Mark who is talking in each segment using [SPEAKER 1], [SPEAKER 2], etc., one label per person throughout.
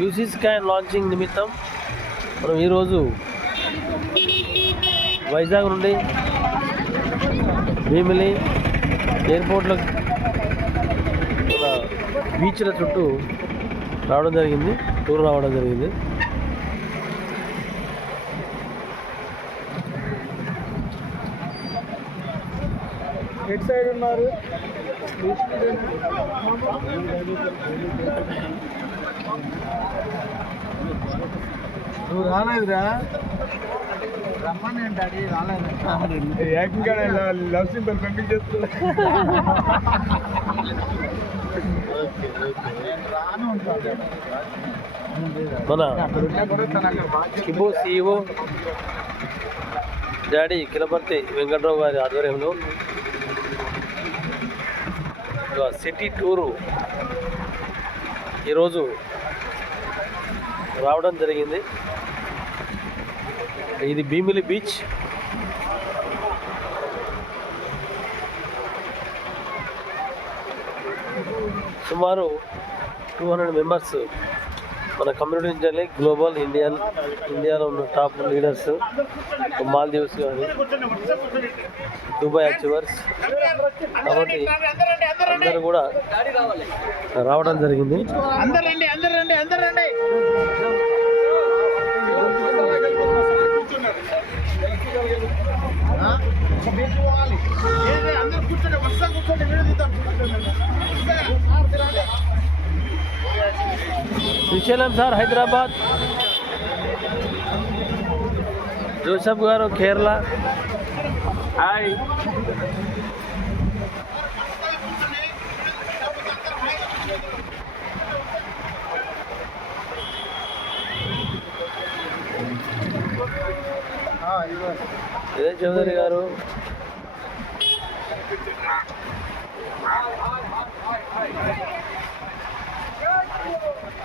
[SPEAKER 1] UC scan launching నిమిత్తం మనం ఈరోజు వైజాగ్ నుండి భీమిలి ఎయిర్పోర్ట్లో బీచ్ల చుట్టూ రావడం జరిగింది టూర్ రావడం జరిగింది.
[SPEAKER 2] ఎట్ సైడ్ ఉన్నారు? నువ్వు రాలేదురా? రమ్మని డాడీ రాలేదు ఏకంగా లవ్ సింబల్ పంపించేస్తున్నా రాను ఉంటాను
[SPEAKER 1] మన
[SPEAKER 2] అక్కడ ఉన్నా కూడా తను అక్కడ బాగా
[SPEAKER 1] కిబో సిఇఓ డాడీ కిలపర్తి వెంకట్రావు గారి ఆధ్వర్యంలో సిటీ టూరు ఈరోజు రావడం జరిగింది. ఇది భీమిలి బీచ్. సుమారు టూ హండ్రెడ్ మెంబర్స్ మన కమ్యూనిటీ నుంచి వెళ్ళి గ్లోబల్ ఇండియన్ ఇండియాలో ఉన్న టాప్ లీడర్స్ మాల్దీవ్స్ కానీ దుబాయ్ అచీవర్స్ కాబట్టి అందరూ కూడా రావడం జరిగింది.
[SPEAKER 2] అందరూ కూర్చోండి
[SPEAKER 1] శ్రీశైలం సార్ హైదరాబాద్ జోసఫ్ గారు. కేరళ హాయ్ ఇదే చౌదరి గారు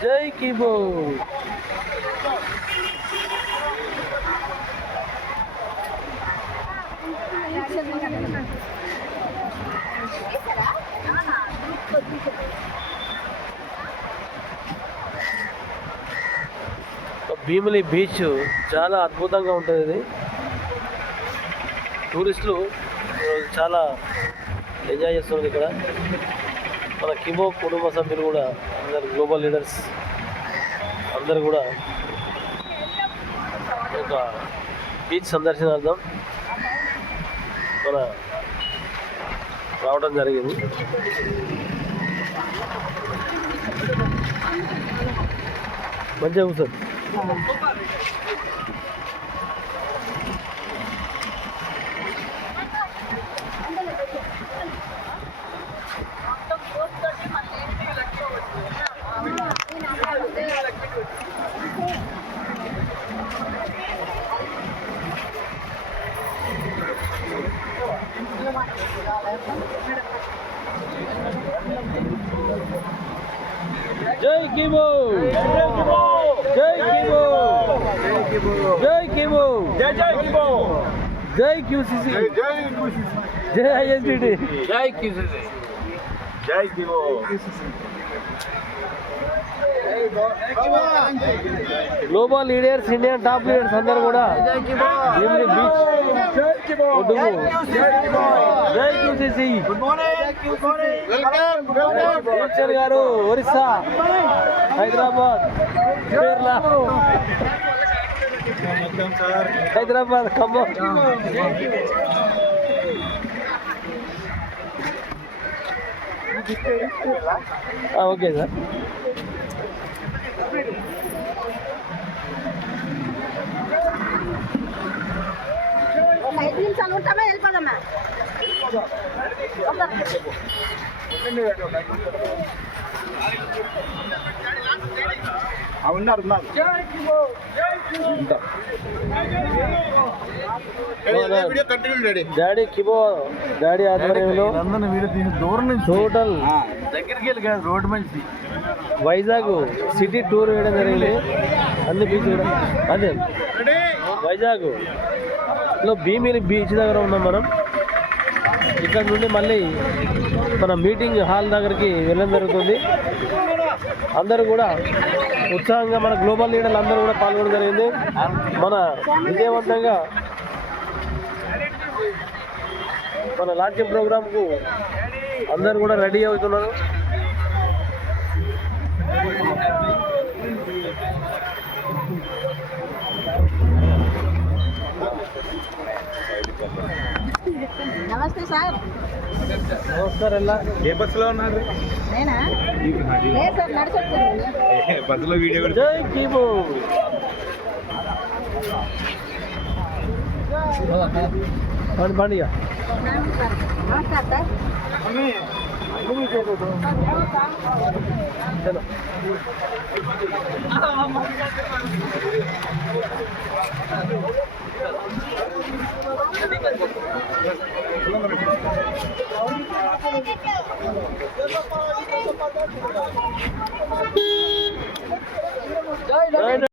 [SPEAKER 1] జై కిబో భీమిలి బీచ్ చాలా అద్భుతంగా ఉంటుంది ఇది. టూరిస్టులు ఈరోజు చాలా ఎంజాయ్ చేస్తున్నారు ఇక్కడ. మన కిమో కుటుంబ సభ్యులు కూడా అందరు గ్లోబల్ లీడర్స్ అందరు కూడా ఒక బీచ్ సందర్శనార్థం మన రావడం జరిగింది. మంచిగా కూర్చోండి. జై కిమో! జై కిమో! జై కిమో!
[SPEAKER 2] జై జై కిబో
[SPEAKER 1] జై క్యూసిసి!
[SPEAKER 2] జై జై కుషి
[SPEAKER 1] జై ఐఎస్డిటి
[SPEAKER 2] జై కిసిసి జై కిబో
[SPEAKER 1] global leaders Indian top leaders అందరూ కూడా భీమిలి బీచ్ ఒడ్డుకు జై క్యూసిసి గారు ఒరిస్సా హైదరాబాద్ కేరళ. హైదరాబాద్ ఖమ్మం. Okay sir.
[SPEAKER 3] ఒక ఐదు నిమిషాలు ఉంటామా వెళ్ళిపోదామా
[SPEAKER 2] ఉన్నారు ఉన్నారు
[SPEAKER 1] డాడీ కిబో డాడీ ఆధ్వర్యంలో
[SPEAKER 2] దూరం నుంచి.
[SPEAKER 1] టోటల్
[SPEAKER 2] దగ్గరికి వెళ్ళి కాదు రోడ్డు మంచి
[SPEAKER 1] వైజాగ్ సిటీ టూర్ వేయడం జరిగింది. అన్ని బీచ్ కూడా అదే. వైజాగ్. లో భీమిలి బీచ్ దగ్గర ఉన్నాం మనం. ఇక్కడ నుండి మళ్ళీ మన మీటింగ్ హాల్ దగ్గరికి వెళ్ళడం జరుగుతుంది. అందరూ కూడా ఉత్సాహంగా మన గ్లోబల్ లీడర్లు అందరూ కూడా పాల్గొనడం జరిగింది. మన విజయవంతంగా మన లాంచింగ్ ప్రోగ్రామ్కు అందరూ కూడా రెడీ అవుతున్నారు.
[SPEAKER 3] నమస్తే సార్
[SPEAKER 1] నమస్కారం ఎలా
[SPEAKER 2] ఏ బస్సులో ఉన్నారు
[SPEAKER 3] నేనా లేదు సార్ నడిచొచ్చింది
[SPEAKER 2] బస్సులో వీడియో కూడా
[SPEAKER 1] జై కీబో పండి పండిగా
[SPEAKER 3] నమస్కారం సార్
[SPEAKER 1] చలో Dai, dai.